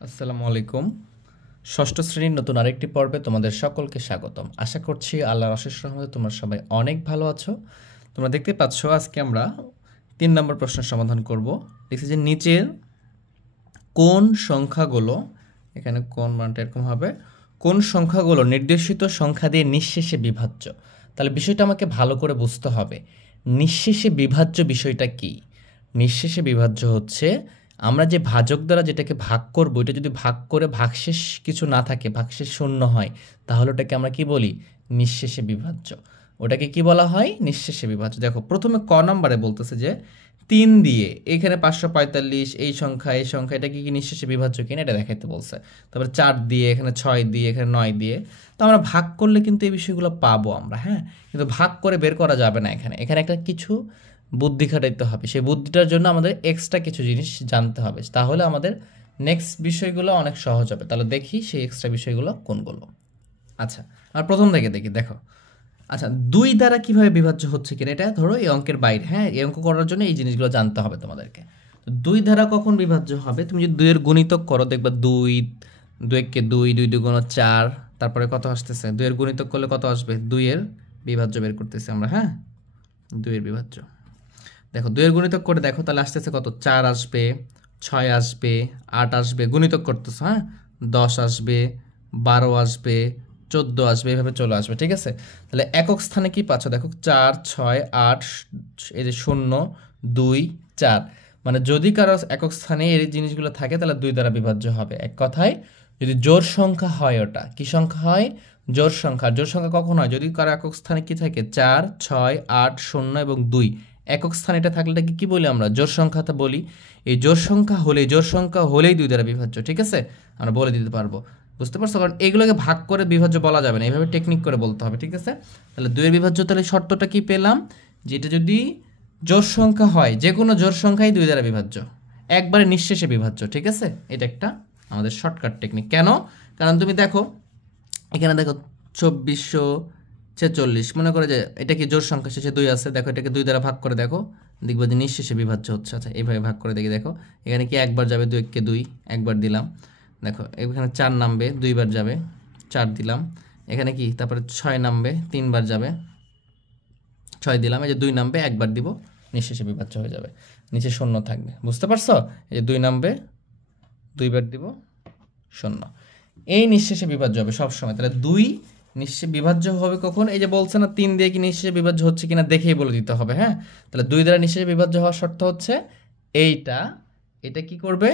আসসালামু আলাইকুম। ষষ্ঠ শ্রেণীর নতুন আরেকটি পর্বে তোমাদের সকলকে স্বাগতম। আশা করছি আল্লাহর অশেষ রহমতে তোমরা সবাই অনেক ভালো আছো। তোমরা দেখতে পাচ্ছ আজকে আমরা 3 নম্বর প্রশ্নের সমাধান করব। লিখছি যে নিচের কোন সংখ্যাগুলো, এখানে কোন মানটা এরকম হবে, কোন সংখ্যাগুলো নির্দেশিত সংখ্যা দিয়ে নিঃশেষে বিভাজ্য। তাহলে বিষয়টা আমাকে ভালো করে বুঝতে হবে। নিঃশেষে বিভাজ্য বিষয়টা কি? নিঃশেষে বিভাজ্য হচ্ছে আমরা যে ভাজক দ্বারা যেটাকে ভাগ করব, এটা যদি ভাগ করে ভাগশেষ কিছু না থাকে, ভাগশেষ শূন্য হয়, তাহলে ওটাকে আমরা কি বলি? নিঃশেষে বিভাজ্য। ওটাকে কি বলা হয়? নিঃশেষে বিভাজ্য। দেখো প্রথমে ক নম্বরে বলতেছে যে 3 দিয়ে এখানে 545 এই সংখ্যা এটা কি নিঃশেষে বিভাজ্য কিনা এটা দেখাইতে বলছে। তারপরে 4 দিয়ে এখানে 6 দিয়ে এখানে 9 দিয়ে, তো আমরা ভাগ করলে কিন্তু এই বিষয়গুলো পাবো আমরা, হ্যাঁ। কিন্তু ভাগ করে বের করা যাবে না। এখানে একটা কিছু বুদ্ধি খাটাইতে হবে। সেই বুদ্ধিটার জন্য আমাদের এক্সট্রা কিছু জিনিস জানতে হবে, তাহলে আমাদের নেক্সট বিষয়গুলো অনেক সহজ হবে। তাহলে দেখি সেই এক্সট্রা বিষয়গুলো কোনগুলো। আচ্ছা, আর প্রথম থেকে দেখো। আচ্ছা, 2 দ্বারা কিভাবে বিভাজ্য হচ্ছে কিনা, এটা ধরো এই অঙ্কের বাইরে, হ্যাঁ। এই অঙ্ক করার জন্য এই জিনিসগুলো জানতে হবে তোমাদেরকে। তো 2 দ্বারা কখন বিভাজ্য হবে? তুমি যদি 2 এর গুণিতক করো, দেখবা 2 কে 2, 2 2 4, তারপরে কত আসতেছে? 2 এর গুণিতক করলে কত আসবে? 2 এর বিভাজ্য বের করতেছি আমরা, হ্যাঁ। 2 এর বিভাজ্য দেখো, 2 এর গুণিতক করে দেখো, তাহলে আসতেছে কত? 4 আসবে, 6 আসবে, 8 আসবে, গুণিতক করতেছো, হ্যাঁ। 10 আসবে, 12 আসবে, 14 আসবে, এইভাবে চলে আসবে, ঠিক আছে। তাহলে একক স্থানে কি পাচ্ছ দেখো, 4 6 8, এই যে 0 2 4, মানে যদি কারো একক স্থানে এই জিনিসগুলো থাকে তাহলে 2 দ্বারা বিভাজ্য হবে। এক কথায় যদি জোড় সংখ্যা হয়, ওটা কি সংখ্যা হয়? জোড় সংখ্যা। জোড় সংখ্যা কখন হয়? যদি কারো একক স্থানে কি থাকে? 4 6 8 0 এবং 2, একক স্থানে এটা থাকলে এটাকে কি বলি আমরা? জোড় সংখ্যাটা বলি। এই জোড় সংখ্যা হলেই 2 দ্বারা বিভাজ্য, ঠিক আছে। আমরা বলে দিতে পারবো, বুঝতে পারছো? কারণ এগুলোকে ভাগ করে বিভাজ্য বলা যাবে না, এইভাবে টেকনিক করে বলতে হবে, ঠিক আছে। তাহলে 2 এর বিভাজ্য, তাহলে শর্তটা কি পেলাম? যেটা যদি জোড় সংখ্যা হয়, যে কোনো জোড় সংখ্যাই 2 দ্বারা বিভাজ্য, একবারে নিঃশেষে বিভাজ্য, ঠিক আছে। এটা একটা আমাদের শর্টকাট টেকনিক। কেন? কারণ তুমি দেখো এখানে দেখো 2446, মনে করে যে এটা কি জোড় সংখ্যা, শেষে 2 আছে, দেখো এটাকে 2 দ্বারা ভাগ করে দেখো, দেখবো যে নিঃশেষে বিভাজ্য হচ্ছে। আচ্ছা, এইভাবে ভাগ করে দেখো এখানে কি একবার যাবে? 2 কে 2, একবার দিলাম। দেখো এখানে 4 নামবে, 2 বার যাবে, 4 দিলাম। এখানে কি তারপরে 6 নামবে, 3 বার যাবে, 6 দিলাম। এই যে 2 নামবে, একবার দিব, নিঃশেষে বিভাজ্য হয়ে যাবে, নিচে শূন্য থাকবে, বুঝতে পারছো? এই যে 2 নামবে, 2 বার দিব, শূন্য। এই নিঃশেষে বিভাজ্য হবে সবসময়। তাহলে 2 নিঃশেষে বিভাজ্য হবে কখন? এই যে বলছে না 3 দিয়ে কি নিঃশেষে বিভাজ্য হচ্ছে কিনা দেখেই বলে দিতে হবে, হ্যাঁ। তাহলে 2 দ্বারা নিঃশেষে বিভাজ্য হওয়ার শর্ত হচ্ছে এটা কি করবে?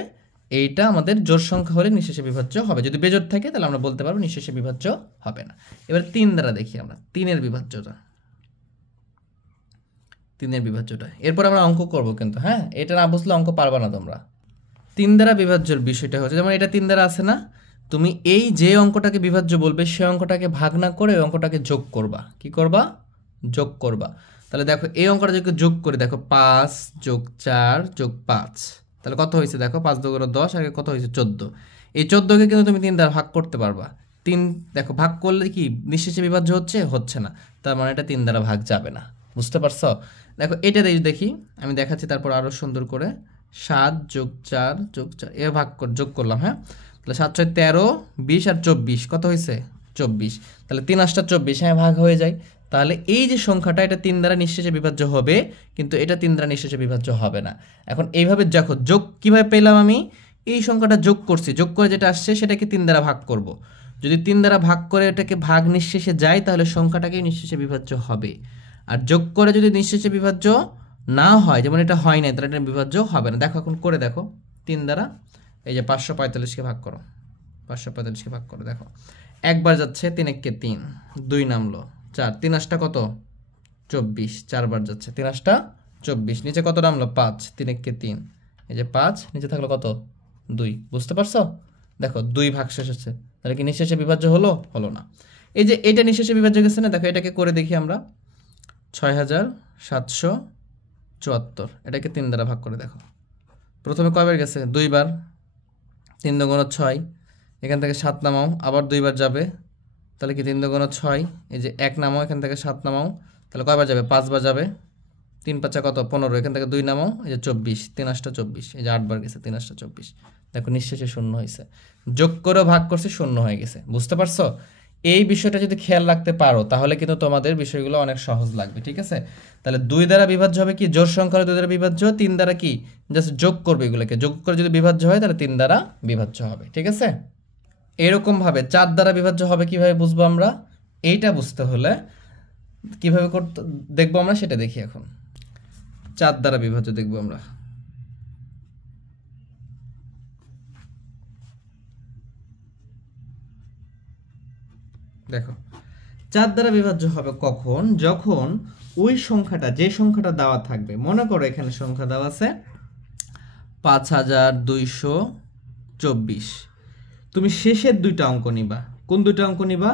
এইটা আমাদের জোড় সংখ্যা হলে নিঃশেষে বিভাজ্য হবে। যদি বেজোড় থাকে তাহলে আমরা বলতে পারবো নিঃশেষে বিভাজ্য হবে না। এবার 3 দ্বারা দেখি আমরা 3 এর বিভাজ্যটা। এরপর আমরা অঙ্ক করব কিন্তু, হ্যাঁ। এটা না বুঝলে অঙ্ক পারবা না তোমরা। 3 দ্বারা বিভাজ্যের বিষয়টা হচ্ছে, যেমন এটা 3 দ্বারা আছে না, তুমি এই যে অঙ্কটাকে বিভাজ্য বলবে সেই অঙ্কটাকে ভাগ না করে ওই অঙ্কটাকে যোগ করবা। কি করবা? যোগ করবা। তাহলে দেখো এই অঙ্কটা যদি যোগ করে দেখো, 5 যোগ 4 যোগ 5, তাহলে কত হয়েছে? দেখো 5 2 10, আগে কত হয়েছে? 14। এই 14কে কিন্তু তুমি 3 দ্বারা ভাগ করতে পারবা। 3 দেখো ভাগ করলে কি নিঃশেষে বিভাজ্য হচ্ছে না, তার মানে এটা 3 দ্বারা ভাগ যাবে না, বুঝতে পারছো? দেখো এটা দেখি, আমি দেখাচ্ছি তারপর আরো সুন্দর করে। 7 যোগ 4 যোগ 4 এ যোগ করলাম, হ্যাঁ। তাহলে 7 6 13 20 আর 24, কত হয়েছে? 24। তাহলে 3 8 24, হ্যাঁ, ভাগ হয়ে যায়। তাহলে এই যে সংখ্যাটা, এটা 3 দ্বারা নিঃশেষে বিভাজ্য হবে, কিন্তু এটা 3 দ্বারা নিঃশেষে বিভাজ্য হবে না। এখন এইভাবে দেখো যোগ কিভাবে পেলাম আমি? এই সংখ্যাটা যোগ করছি, যোগ করে যেটা আসছে সেটাকে 3 দ্বারা ভাগ করব। যদি 3 দ্বারা ভাগ করে এটাকে ভাগ নিঃশেষে যায়, তাহলে সংখ্যাটাকেই নিঃশেষে বিভাজ্য হবে। আর যোগ করে যদি নিঃশেষে বিভাজ্য না হয়, যেমন এটা হয় না, তাহলে এটা বিভাজ্য হবে না। দেখো এখন করে দেখো 3 দ্বারা, এই যে 545কে ভাগ করো, 545কে ভাগ করো, দেখো একবার যাচ্ছে, 3 1 কে 3, 2 নামলো, 4 3 8টা কত? 24, 4 বার যাচ্ছে, 3 8টা 24, নিচে কত নামলো? 5, 3 1 কে 3, এই যে 5, নিচে থাকলো কত? 2, বুঝতে পারছো? দেখো 2 ভাগশেষ হচ্ছে, তাহলে কি নিঃশেষে বিভাজ্য হলো? হলো না। এই যে এটা নিঃশেষে বিভাজ্য গেছে না, দেখো এটাকে করে দেখি আমরা। 6774, এটাকে 3 দ্বারা ভাগ করে দেখো। প্রথমে কয়বার গেছে? 2 বার, 3 2 6, এখান থেকে 7 নামাও, আবার 2 বার যাবে, তাহলে কি 3 2 6, এই যে 1 নামাও, এখান থেকে 7 নামাও, তাহলে কয়বার যাবে? 5 বার যাবে, 3 5 কত? 15, এখান থেকে 2 নামাও, এই যে 24, 3 8 24, এই যে 8 বার গেছে, 3 8 24, দেখো নিঃশেষে শূন্য হয়েছে, যোগ করে ভাগ করছে শূন্য হয়ে গেছে। বুঝতে পারছো? এই বিষয়টা যদি খেয়াল রাখতে পারো তাহলে কিন্তু তোমাদের বিষয়গুলো অনেক সহজ লাগবে। ঠিক আছে, তাহলে 2 দ্বারা বিভাজ্য হবে কি, জোড় সংখ্যা 2 দ্বারা বিভাজ্য, 3 দ্বারা কি জাস্ট যোগ করবে, এগুলোকে যোগ করে যদি বিভাজ্য হয় তাহলে 3 দ্বারা বিভাজ্য হবে। ঠিক আছে, এরকম ভাবে 4 দ্বারা বিভাজ্য হবে কিভাবে বুঝবো আমরা, এইটা বুঝতে হলে কিভাবে করতে দেখবো আমরা সেটা দেখি। এখন 4 দ্বারা বিভাজ্য দেখবো আমরা। দেখো 4 দ্বারা বিভাজ্য হবে কখন, যখন ওই সংখ্যাটা, যে সংখ্যাটা দেওয়া থাকবে, মনে করো এখানে সংখ্যা দেওয়া আছে 5224, তুমি শেষের দুইটা অঙ্ক নিবা। কোন দুইটা অঙ্ক নিবা?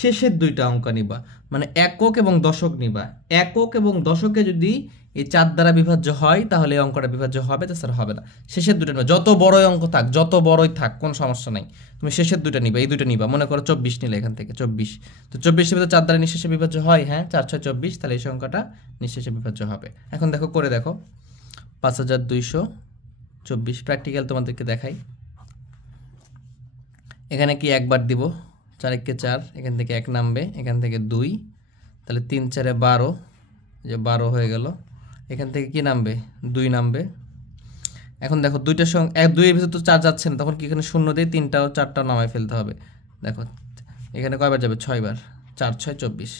শেষের দুইটা অঙ্ক নিবা, মানে একক এবং দশক নিবা। একক এবং দশকে যদি এই 4 দ্বারা বিভাজ্য হয় তাহলে এই অঙ্কটা বিভাজ্য হবে, তাছাড়া হবে না। শেষের দুটো নিবা, যত বড়ই অঙ্ক থাক, যত বড়ই থাক, কোনো সমস্যা নাই, তুমি শেষের দুইটা নিবা, এই দুইটা নিবা। মনে করো 24 নিলে, এখান থেকে 24, তো 24 এর ভিতরে 4 দ্বারা নিঃশেষে বিভাজ্য হয়, হ্যাঁ 4 6 24, তাহলে এই সংখ্যাটা নিঃশেষে বিভাজ্য হবে। এখন দেখো করে দেখো, 5224 প্র্যাকটিক্যাল তোমাদেরকে দেখাই। এখানে কি একবার দিব, 4 একে 4, এখান থেকে 1 নামবে, এখান থেকে 2, তাহলে 3 4 12, যে 12 হয়ে গেল। এখান থেকে কি নামবে, 2 নামবে। এখন দেখো দুইটার সঙ্গে 2 এর ভিতর তো 4 যাচ্ছে না, তখন কি এখানে শূন্য দিয়ে 3টাও 4টাও নামায় ফেলতে হবে। দেখো এখানে কয়বার যাবে, 6 বার, 4 6 24,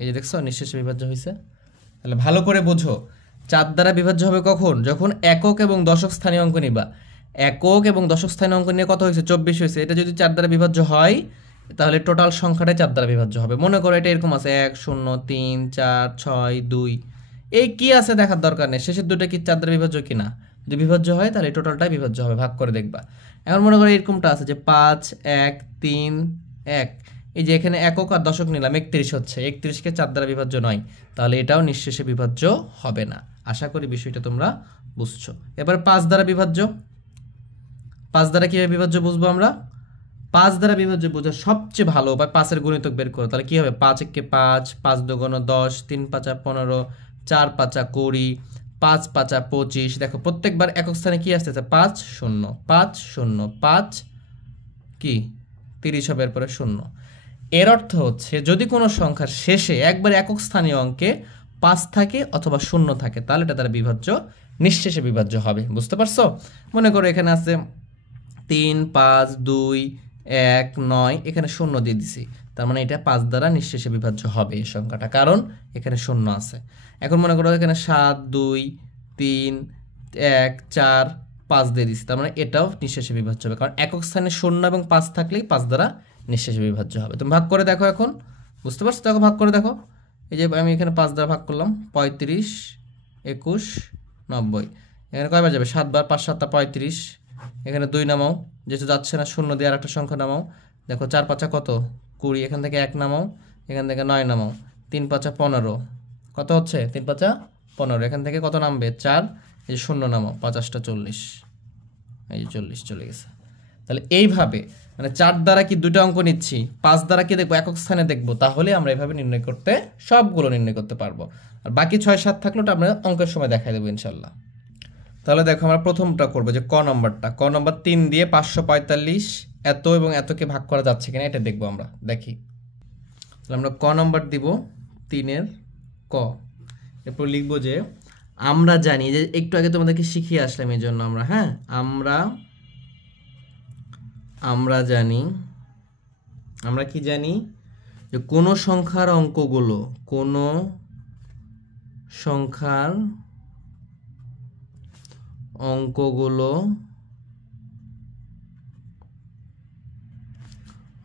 এই যে দেখছো নিঃশেষে বিভাজ্য হয়েছে। তাহলে ভালো করে বোঝো, 4 দ্বারা বিভাজ্য হবে কখন, যখন একক এবং দশক স্থানীয় অঙ্ক নিবা। একক এবং দশক স্থানীয় অঙ্ক নিয়ে কত হয়েছে, 24 হয়েছে। এটা যদি 4 দ্বারা বিভাজ্য হয় তাহলে টোটাল সংখ্যাটাই 4 দ্বারা বিভাজ্য হবে। মনে করো এটা এরকম আছে 1 0 3 4 6 2, এই কি আছে দেখার দরকার নেই, শেষের দুটো কি 4 দ্বারা বিভাজ্য কিনা। যদি বিভাজ্য হয় তাহলে টোটালটাই বিভাজ্য হবে, ভাগ করে দেখবা। এখন মনে করো এরকমটা আছে যে 5 1 3 1, এই যে এখানে একক আর দশক নিলাম, 31 হচ্ছে, 31কে 4 দ্বারা বিভাজ্য নয়, তাহলে এটাও নিঃশেষে বিভাজ্য হবে না। আশা করি বিষয়টা তোমরা বুঝছো। এবার 5 দ্বারা বিভাজ্য, 5 দ্বারা কিভাবে বিভাজ্য বুঝবো আমরা। 5 দ্বারা বিভাজ্য বোঝার সবচেয়ে ভালো উপায় 5 এর গুণিতক বের করো। তাহলে কি হবে, 5 একে 5, 5 দুগুণ 10, 3 5 15, 4 5 20, 5 5 25। দেখো প্রত্যেকবার একক স্থানে কি আসতেছে, 5 0 5 0 5 কি 30 হবে, এরপরে 0। এর অর্থ হচ্ছে যদি কোনো সংখ্যার শেষে একবার একক স্থানীয় অঙ্কে 5 থাকে অথবা 0 থাকে তাহলে এটা দ্বারা বিভাজ্য, নিঃশেষে বিভাজ্য হবে। বুঝতে পারছো? মনে করো এখানে আছে 3 5 2 1 9, এখানে 0 দিয়ে দিছি, তার মানে এটা 5 দ্বারা নিঃশেষে বিভাজ্য হবে এই সংখ্যাটা, কারণ এখানে 0 আছে। এখন মনে করো এখানে 7 2 3 1 4 5 দিয়ে দিছি, তার মানে এটাও নিঃশেষে বিভাজ্য হবে, কারণ একক স্থানে 0 এবং 5 থাকলেই 5 দ্বারা নিঃশেষে বিভাজ্য হবে। তুমি ভাগ করে দেখো এখন, বুঝতে পারছো? দেখো ভাগ করে দেখো, এই যে আমি এখানে 5 দ্বারা ভাগ করলাম, 35 21 90, এখানে কয়বার যাবে, 7 বার, 5 7 35, এখানে 2 নামাও, যেহেতু যাচ্ছে না 0 দিয়ে আর একটা সংখ্যা নামাও। দেখো 4 5 কত 20, এখান থেকে 1 নামাও, এখান থেকে 9 নামাও, 3 5 15, কত হচ্ছে 3 5 15, এখান থেকে কত নামবে 4, এই যে 0 নামাও, 50 40, এই যে 40 চলে গেছে। তাহলে এইভাবে মানে 4 দ্বারা কি দুটো অঙ্ক নিচ্ছি, 5 দ্বারা কি দেখবো, একক স্থানে দেখবো, তাহলে আমরা এইভাবে নির্ণয় করতে, সবগুলো নির্ণয় করতে পারবো। আর বাকি 6 7 থাকলেও আমরা অঙ্কের সময় দেখাই দেবো ইনশাল্লাহ। তাহলে দেখো আমরা প্রথমটা করবো যে ক নম্বরটা, ক নম্বর 3 দিয়ে 545 এত এবং এতকে ভাগ করা যাচ্ছে কিনা এটা দেখবো আমরা, দেখি। তাহলে আমরা ক নম্বর দিব 3-এর ক, এরপর লিখবো যে আমরা জানি, যে একটু আগে তোমাদেরকে শিখিয়ে আসলাম এই জন্য আমরা, হ্যাঁ আমরা জানি, আমরা কি জানি, যে কোনো সংখ্যার অঙ্কগুলো, কোনো সংখ্যার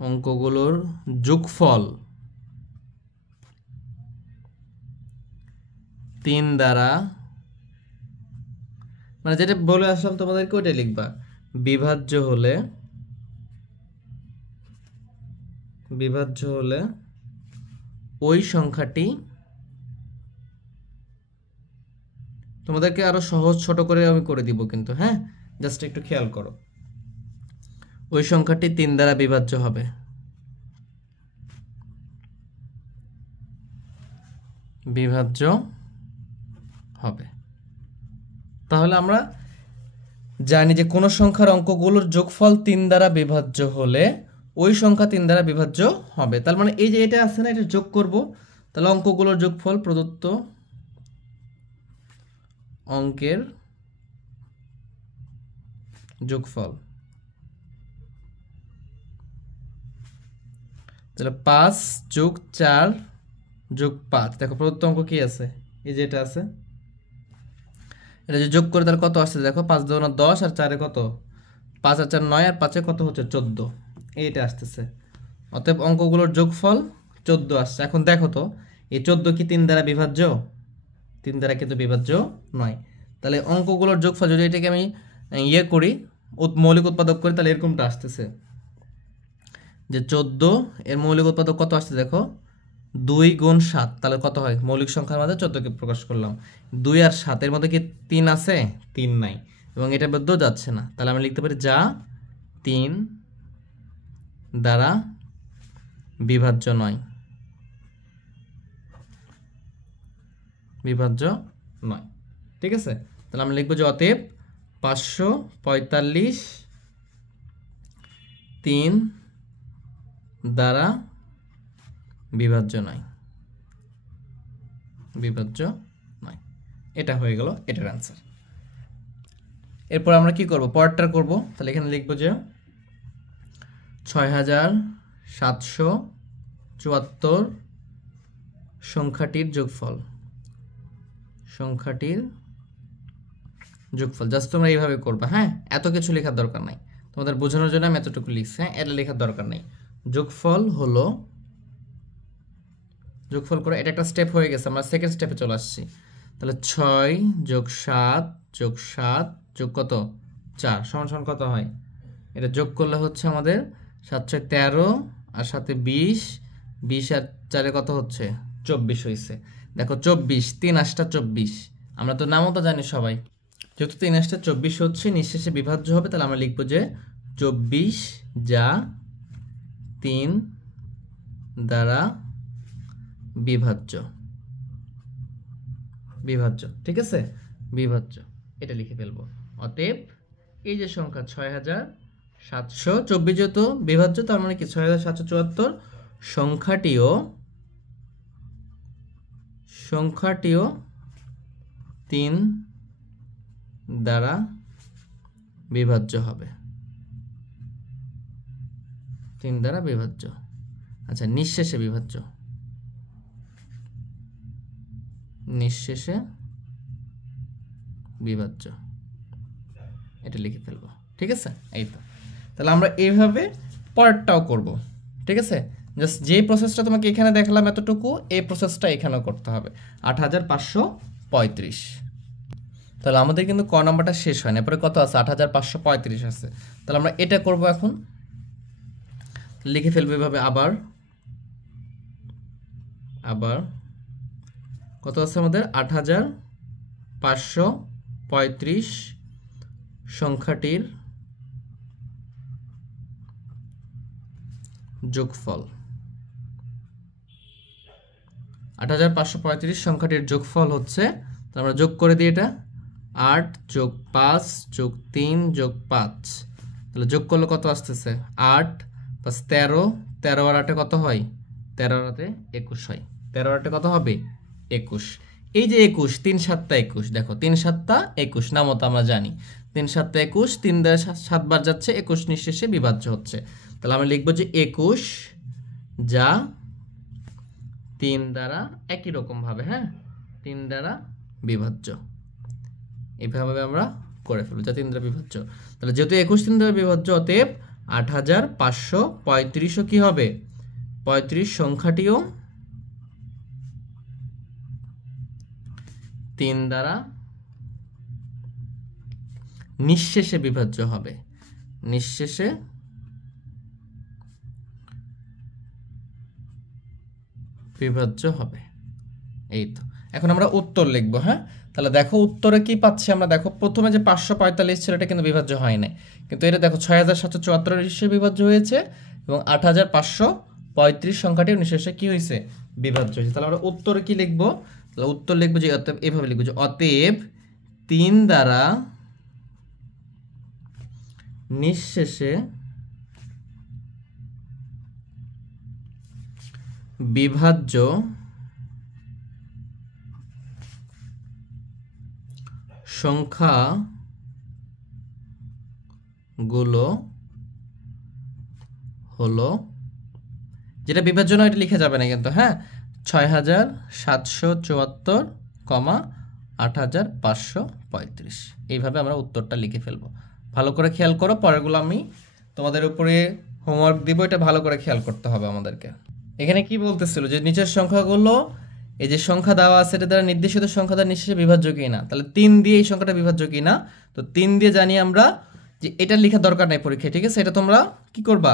অঙ্কগুলোর যোগফল 3 দ্বারা, মানে যেটা বলে আসলাম তোমাদেরকে ওইটাই লিখবা, বিভাজ্য হলে ওই সংখ্যাটি, তোমাদেরকে আরো সহজ ছোট করে আমি করে দিব কিন্তু, হ্যাঁ জাস্ট একটু খেয়াল করো, ওই সংখ্যাটি 3 দ্বারা বিভাজ্য হবে। তাহলে আমরা জানি যে কোনো সংখ্যার অঙ্কগুলোর যোগফল 3 দ্বারা বিভাজ্য হলে ওই সংখ্যা 3 দ্বারা বিভাজ্য হবে। তার মানে এই যে এটা আছে না, এটা যোগ করব, তাহলে অঙ্কগুলোর যোগফল প্রদত্ত অঙ্কের যোগফল, তাহলে 5 যোগ 4 যোগ 5, দেখো প্রদত্ত অঙ্ক কি আছে, এই যে এটা আছে, এটা যে যোগ করে তাহলে কত আসছে দেখো, 5 2 10 আর 4 কত, 5 আর 4 9 আর 5 কত হচ্ছে 14, এইটা আসতেছে। অতএব অঙ্কগুলোর যোগফল 14 আসছে। এখন দেখো তো এই 14 কি 3 দ্বারা বিভাজ্য? 3 দ্বারা কিন্তু বিভাজ্য নয়। তাহলে অঙ্কগুলোর যোগফল যদি এটাকে আমি করি, মৌলিক উৎপাদক করি, তাহলে এরকমটা আসতেছে যে 14 এর মৌলিক উৎপাদক কত আসছে দেখো, 2 গুণ 7, তাহলে কত হয়, মৌলিক সংখ্যার মধ্যে 14কে প্রকাশ করলাম, 2 আর 7 এর মধ্যে কি 3 আছে? 3 নাই, এবং এটার মধ্যেও যাচ্ছে না, তাহলে আমি লিখতে পারি যা 3 দ্বারা বিভাজ্য নয়, বিভাজ্য নয়। ঠিক আছে, তাহলে আমরা লিখবো যে অতএব 545 3 দ্বারা বিভাজ্য নয়, বিভাজ্য নয়। এটা হয়ে গেল এটার আনসার। এরপর আমরা কি করব, পরেরটা করব। তাহলে এখানে লিখবো যে 6774 সংখ্যাটির যোগফল, সংখ্যাটির যোগফল জাস্ট তোমরা এইভাবে করবা। হ্যাঁ, এত কিছু লেখার দরকার নাই, তোমাদের বোঝানোর জন্য আমি এতটুকু লিখছি। হ্যাঁ, এটা লেখার দরকার নেই। যোগফল হলো, যোগফল করে এটা একটা স্টেপ হয়ে গেছে, আমরা সেকেন্ড স্টেপে চলে আসছি। তাহলে 6 যোগ 7 যোগ 7 যোগ কত 4 সমান সমান কত হয়, এটা যোগ করলে হচ্ছে আমাদের 7 6 13 আর সাথে 20, 20 আর 4 কত হচ্ছে 24 হয়েছে। দেখো 24, 3 8 24, আমরা তো নামও তো জানি সবাই, যেহেতু 3 8 24 হচ্ছে নিঃশেষে বিভাজ্য হবে, তাহলে আমরা লিখবো যে 24 যা 3 দ্বারা বিভাজ্য, বিভাজ্য। ঠিক আছে, বিভাজ্য, এটা লিখে ফেলবো। অতএব এই যে সংখ্যা 6724 যেহেতু বিভাজ্য, তার মানে কি 6774 সংখ্যাটিও 3 দ্বারা বিভাজ্য হবে, 3 দ্বারা বিভাজ্য। আচ্ছা, নিঃশেষে বিভাজ্য, নিঃশেষে বিভাজ্য, এটা লিখে ফেলবো। ঠিক আছে, এই তো। তাহলে আমরা এইভাবে পরেরটাও করব। ঠিক আছে, জাস্ট যে প্রসেসটা তোমাকে এখানে দেখালাম এতটুকু, এই প্রসেসটা এখানেও করতে হবে। 8535। তাহলে আমাদের কিন্তু ক নাম্বারটা শেষ হয় না, এরপরে কত আছে 8535 আছে। তাহলে আমরা এটা করব এখন, লিখে ফেলবো এভাবে। আবার আবার কত আছে আমাদের 8535 সংখ্যাটির যোগফল, 8535 সংখ্যাটির যোগফল হচ্ছে, তো আমরা যোগ করে দিই এটা 8 যোগ 5 যোগ 3 যোগ 5, তাহলে যোগ করলে কত আসতেছে 8 + 13, 13 আর 8 কত হয়, 13 আর 8 21 হয়, 13 আর 8 কত হবে 21। এই যে 21, 3 7 21, দেখো 3 7 21 নামও তো আমরা জানি, 3 7 21, 3 দ্বারা 7 বার যাচ্ছে, 21 নিঃশেষে বিভাজ্য হচ্ছে। তাহলে আমরা লিখবো যে 21 যা 3 দ্বারা একই রকম ভাবে, হ্যাঁ 3 দ্বারা বিভাজ্য, এইভাবে আমরা করে ফেলবো যা 3 দ্বারা বিভাজ্য। তাহলে যেহেতু 21 3 দ্বারা বিভাজ্য, অতএব 8535 কি হবে, 35 সংখ্যাটিও 3 দ্বারা নিঃশেষে বিভাজ্য হবে, নিঃশেষে বিভাজ্য হবে। এই তো, এখন আমরা উত্তর লিখবো। হ্যাঁ, তাহলে দেখো উত্তরে কি পাচ্ছি আমরা, দেখো প্রথমে যে 545 ছিল এটা কিন্তু বিভাজ্য হয় নাই, কিন্তু এটা দেখো 6774 নিঃশেষে বিভাজ্য হয়েছে, এবং 8535 সংখ্যাটিও নিঃশেষে কি হয়েছে, বিভাজ্য হয়েছে। তাহলে আমরা উত্তরে কি লিখবো, তাহলে উত্তর লিখবো যে অতএব, এভাবে লিখবো যে অতএব 3 দ্বারা নিঃশেষে বিভাজ্য সংখ্যাগুলো হলো, যেটা বিভাজ্য নয় এটা লিখে যাবে না কিন্তু, হ্যাঁ, ৬৭৭৪, ৮৫35। এইভাবে আমরা উত্তরটা লিখে ফেলবো। ভালো করে খেয়াল করো, পরেরগুলো আমি তোমাদের উপরে হোমওয়ার্ক দিব, এটা ভালো করে খেয়াল করতে হবে আমাদেরকে। এখানে কি বলতেছিল যে নিচের সংখ্যাগুলো, এই যে সংখ্যা দেওয়া আছে এটা দ্বারা নির্দেশিত সংখ্যা দ্বারা নিঃশেষে বিভাজ্য কি না, তাহলে ৩ দিয়ে এই সংখ্যাটা বিভাজ্য কি না, তো ৩ দিয়ে জানি আমরা যে এটা লেখার দরকার নাই পরীক্ষায়, ঠিক আছে, এটা তোমরা কি করবা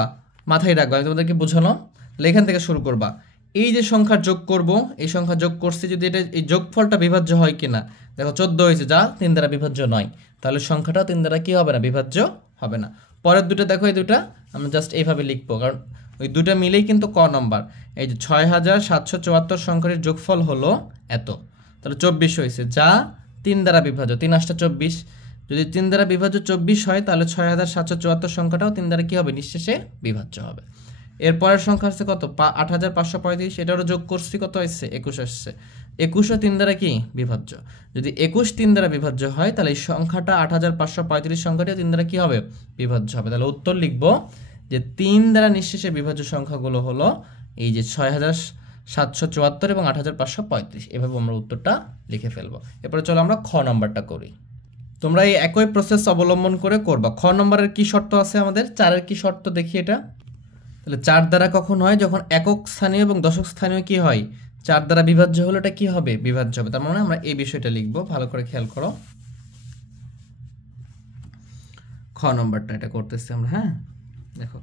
মাথায় রাখবা, আমি তোমাদেরকে বোঝানো, তাহলে এখান থেকে শুরু করবা। এই যে সংখ্যা যোগ করব, এই সংখ্যা যোগ করছি, যদি এটা এই যোগফলটা বিভাজ্য হয় কিনা, দেখো 14 হয়েছে, যা ৩ দ্বারা বিভাজ্য নয়, তাহলে সংখ্যাটা ৩ দ্বারা কি হবে না, বিভাজ্য হবে না। পরের দুটো দেখো, এই দুটা আমরা জাস্ট এইভাবে লিখবো, কারণ ওই দুটা মিলেই কিন্তু ক নম্বর। এই যে ৬৭৭৪ সংখ্যাটির যোগফল হলো এত, তাহলে ২৪ হয়েছে, যা ৩ দ্বারা বিভাজ্য, ৩ ৮ ২৪, যদি ৩ দ্বারা বিভাজ্য ২৪ হয়, তাহলে ৬৭৭৪ সংখ্যাটাও ৩ দ্বারা কি হবে, নিঃশেষে বিভাজ্য হবে। এরপরের সংখ্যা হচ্ছে কত, ৮৫৩৫, এটারও যোগ করছি, কত আসছে, ২১ আসছে, ২১ও ৩ দ্বারা কি বিভাজ্য, যদি ২১ ৩ দ্বারা বিভাজ্য হয়, তাহলে এই সংখ্যাটা ৮৫৩৫ সংখ্যাটিও ৩ দ্বারা কি হবে, বিভাজ্য হবে। তাহলে উত্তর লিখবো যে ৩ দ্বারা নিঃশেষে বিভাজ্য সংখ্যাগুলো হলো এই যে ৬৭৭৪ এবং ৮৫৩৫, এভাবে আমরা উত্তরটা লিখে ফেলবো। এরপরে চলো আমরা খ নম্বরটা করি। তোমরা এই একই প্রসেস অবলম্বন করে করবা। খ নম্বরের কি শর্ত আছে আমাদের, 4-এর কি শর্ত দেখি এটা। তাহলে 4 দ্বারা কখন হয়, যখন একক স্থানীয় এবং দশক স্থানীয় কি হয়, 4 দ্বারা বিভাজ্য হলে এটা কি হবে, বিভাজ্য হবে। তার মানে আমরা এই বিষয়টা লিখবো, ভালো করে খেয়াল করো। খ নম্বরটা এটা করতেছি আমরা, হ্যাঁ, দেখো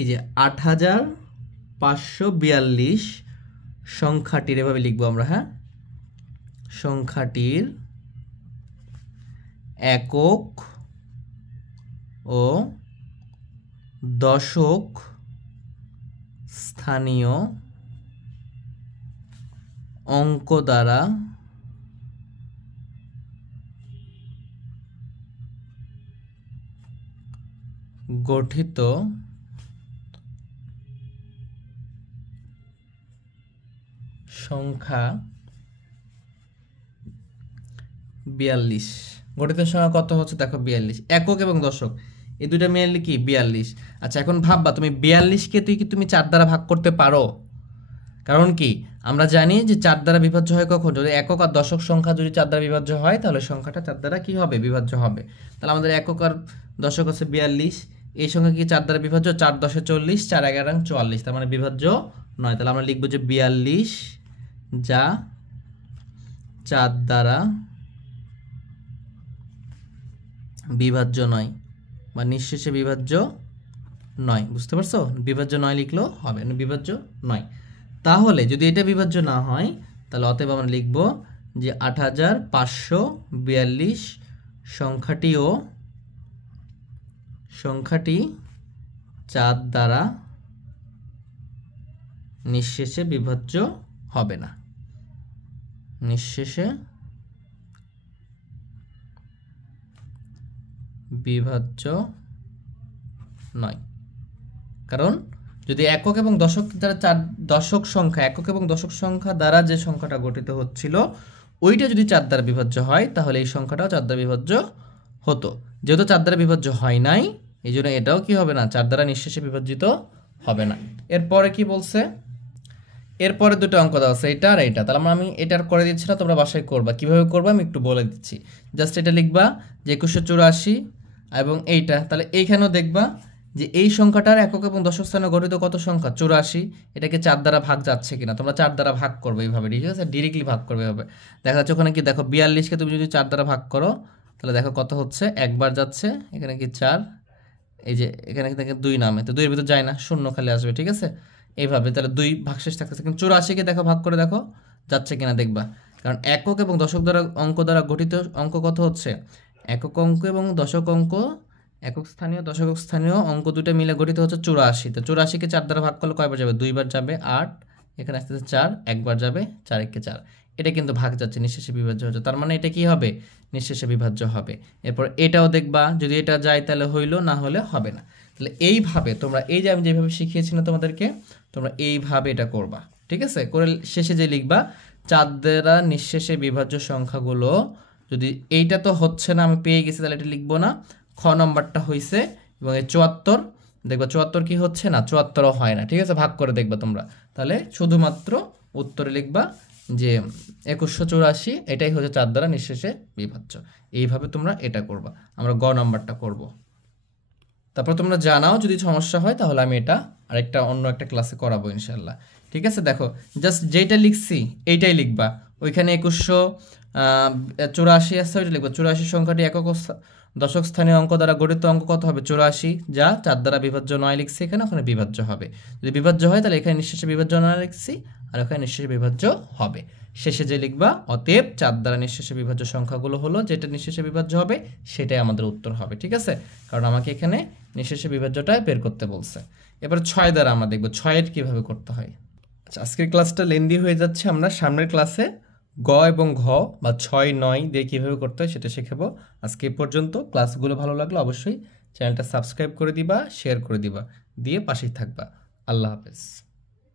এই যে ৮৫৪২ সংখ্যাটির, এভাবে লিখবো আমরা, হ্যাঁ, সংখ্যাটির একক ও দশক স্থানীয় অঙ্ক দ্বারা গঠিত সংখ্যা ৪২। গঠিত সংখ্যা কত হচ্ছে, দেখো ৪২, একক এবং দশক এই দুইটা মিলে কি ৪২। আচ্ছা, এখন ভাববা তুমি ৪২কে তুমি 4 দ্বারা ভাগ করতে পারো, কারণ কি আমরা জানি যে 4 দ্বারা বিভাজ্য হয় কখন, যদি একক আর দশক সংখ্যা যদি 4 দ্বারা বিভাজ্য হয়, তাহলে সংখ্যাটা 4 দ্বারা কি হবে, বিভাজ্য হবে। তাহলে আমাদের একক আর দশক আছে ৪২, এই সংখ্যা কি 4 দ্বারা বিভাজ্য, 4 10 40, 4 11 44, তার মানে বিভাজ্য নয়। তাহলে আমরা লিখবো যে ৪২ যা 4 দ্বারা বিভাজ্য নয় বা নিঃশেষে বিভাজ্য নয়, বুঝতে পারছো, বিভাজ্য নয় লিখলেও হবে, বিভাজ্য নয়। তাহলে যদি এটা বিভাজ্য না হয়, তাহলে অতএব আমরা লিখব যে ৮৫৪২ সংখ্যাটি 4 দ্বারা নিঃশেষে বিভাজ্য হবে না, নিঃশেষে বিভাজ্য নয়। কারণ যদি একক এবং দশক দ্বারা 4 দশক সংখ্যা, একক এবং দশক সংখ্যা দ্বারা যে সংখ্যাটা গঠিত হচ্ছিল, ওইটা যদি 4 দ্বারা বিভাজ্য হয়, তাহলে এই সংখ্যাটাও 4 দ্বারা বিভাজ্য হতো। যেহেতু 4 দ্বারা বিভাজ্য হয় নাই, এই জন্য এটাও কি হবে না, 4 দ্বারা নিঃশেষে বিভাজিত হবে না। এরপরে কি বলছে, এরপরে দুটো অঙ্ক দেওয়া আছে, এটা আর এটা। তাহলে আমি এটার করে দিচ্ছি না, তোমরা বাসায় করবা। কিভাবে করবা আমি একটু বলে দিচ্ছি, জাস্ট এটা লিখবা যে ২১৮৪ এবং এইটা। তাহলে এইখানেও দেখবা যে এই সংখ্যাটার একক এবং দশক স্থানে গঠিত কত সংখ্যা, ৮৪, এটাকে 4 দ্বারা ভাগ যাচ্ছে কিনা, তোমরা 4 দ্বারা ভাগ করবে এইভাবে, ঠিক আছে, ডিরেক্টলি ভাগ করবে এইভাবে। দেখা যাচ্ছে ওখানে কি, দেখো ৪২কে তুমি যদি 4 দ্বারা ভাগ করো, তাহলে দেখো কত হচ্ছে, একবার যাচ্ছে, এখানে কি 4, এই যে এখানে থেকে 2 নামে, তো 2 এর ভিতর যায় না, শূন্য খালি আসবে, ঠিক আছে, এইভাবে। তাহলে 2 ভাগশেষ থাকতেছে, কিন্তু ৮৪কে দেখো ভাগ করে দেখো যাচ্ছে কিনা দেখবা, কারণ একক এবং দশক দ্বারা অঙ্ক দ্বারা গঠিত অঙ্ক কত হচ্ছে, একক অঙ্ক এবং দশক অঙ্ক, একক স্থানীয় দশক স্থানীয় অঙ্ক দুটো মিলে গঠিত হচ্ছে ৮৪। তো ৮৪কে 4 দ্বারা ভাগ করলে কয়বার যাবে, 2 বার যাবে, 8, এখানে আসতেছে 4, একবার যাবে, 4 একে 4, এটা কিন্তু ভাগ যাচ্ছে, নিঃশেষে বিভাজ্য হচ্ছে, তার মানে এটা কি হবে, নিঃশেষে বিভাজ্য হবে। এরপর এটাও দেখবা, যদি এটা যায় তাহলে হইলো, না হলে হবে না। তাহলে এইভাবে তোমরা, এই যে আমি যেভাবে শিখিয়েছি না তোমাদেরকে, তোমরা এইভাবে এটা করবা, ঠিক আছে? করে শেষে যে লিখবা 4 দ্বারা নিঃশেষে বিভাজ্য সংখ্যাগুলো, যদি এইটা তো হচ্ছে না, আমি পেয়ে গেছি, তাহলে এটা লিখবো না, খ নম্বরটা হইছে, এবং এই 74 দেখবা 74 কি হচ্ছে না, 74ও হয় না, ঠিক আছে? ভাগ করে দেখবা তোমরা, তাহলে শুধুমাত্র উত্তরে লিখবা যে 2184, এটাই হচ্ছে 4 দ্বারা নিঃশেষে বিভাজ্য। এইভাবে তোমরা এটা করবা, আমরা গ নাম্বারটা করব। তারপর তোমরা জানাও যদি সমস্যা হয়, তাহলে আমি এটা আরেকটা অন্য একটা ক্লাসে করাবো ইনশাল্লাহ, ঠিক আছে? দেখো জাস্ট যেটা লিখছি এইটাই লিখবা, ওইখানে 2184 আছে, ওইটা লিখবা। 84 সংখ্যাটি একক দশক স্থানীয় অঙ্ক দ্বারা গঠিত অঙ্ক কত হবে, 84, যা 4 দ্বারা বিভাজ্য 9 লিখছি এখানে, ওখানে বিভাজ্য হবে। যদি বিভাজ্য হয় তাহলে এখানে নিঃশেষে বিভাজ্য 9 লিখছি, আর ওখানে নিঃশেষে বিভাজ্য হবে। শেষে যে লিখবা অতএব 4 দ্বারা নিঃশেষে বিভাজ্য সংখ্যাগুলো হলো, যেটা নিঃশেষে বিভাজ্য হবে সেটাই আমাদের উত্তর হবে, ঠিক আছে? কারণ আমাকে এখানে নিঃশেষে বিভাজ্যটা বের করতে বলছে। এবার 6 দ্বারা আমরা দেখব 6 কিভাবে করতে হয়। আচ্ছা, আজকের ক্লাসটা লেন্দি হয়ে যাচ্ছে, আমরা সামনের ক্লাসে গ এবং ঘ বা 6, 9 দিয়ে কীভাবে করতে হয় সেটা শেখাবো। আজকে এই পর্যন্ত। ক্লাসগুলো ভালো লাগলে অবশ্যই চ্যানেলটা সাবস্ক্রাইব করে দিবা, শেয়ার করে দিবা, দিয়ে পাশেই থাকবা। আল্লাহ হাফেজ।